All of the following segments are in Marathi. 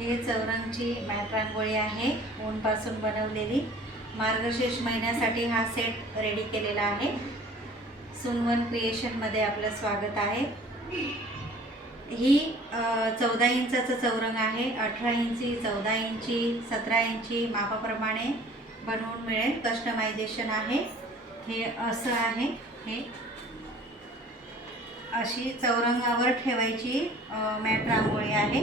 हे चौरंगची मॅट रांगोळी आहे, ऊनपासून बनवलेली। मार्गशीर्ष महिन्यासाठी हा सेट रेडी केलेला आहे। सुनवन क्रिएशनमध्ये आपलं स्वागत आहे। ही 14 इंचाचं चौरंग आहे। 18 इंची, 14 इंची, 17 इंची मापाप्रमाणे बनवून मिळेल। कस्टमायझेशन आहे। हे असं आहे। हे अशी चौरंगावर ठेवायची मॅट रांगोळी आहे।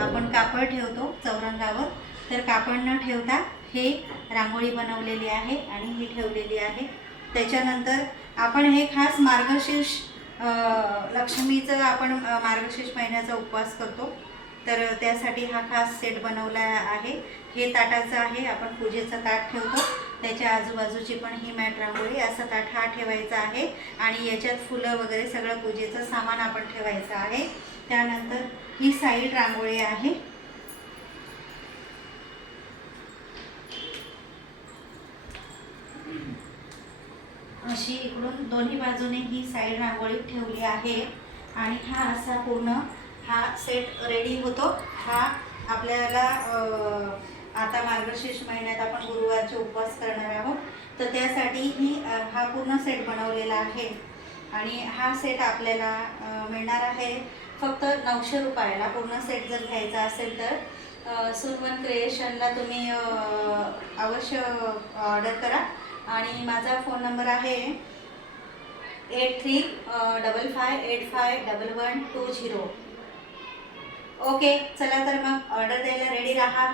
आपण कापड ठेवतो चौरंगावर, तर कापड न ठेवता हे रांगोळी बनवलेली आहे आणि ही ठेवलेली आहे। त्याच्यानंतर आपण हे खास मार्गशीर्ष लक्ष्मीचं आपण मार्गशीर्ष महिन्याचा उपवास करतो, तर त्यासाठी हा खास सेट बनवला आहे। हे ताटाचं आहे, आपण पूजेचं ताट ठेवतो, त्याच्या आजूबाजूची पण ही मॅट रांगोळी असा ताट हा ठेवायचा आहे आणि याच्यात फुलं वगैरे सगळं पूजेचं सामान आपण ठेवायचं आहे। त्यानंतर ही साईड रांगोळी आहे। अशी इकडून दोन्ही बाजूने ही साईड रांगोळी ठेवली आहे आणि हा असा पूर्ण हा सेट रेडी होतो। हा आपल्याला आता मार्गशीर्ष महिन्यात आपण गुरुवारचे उपवास करणार आहोत, तर त्यासाठी ही हा पूर्ण सेट बनवलेला आहे आणि हा सेट आपल्याला मिळणार आहे फक्त 900 रुपयाला। पूर्ण सेट जर घ्यायचा असेल तर सुनवन क्रिएशनला तुम्ही अवश्य ऑर्डर करा आणि माझा फोन नंबर आहे 8355851120। ओके, चला तर मग ऑर्डर द्यायला रेडी राहा।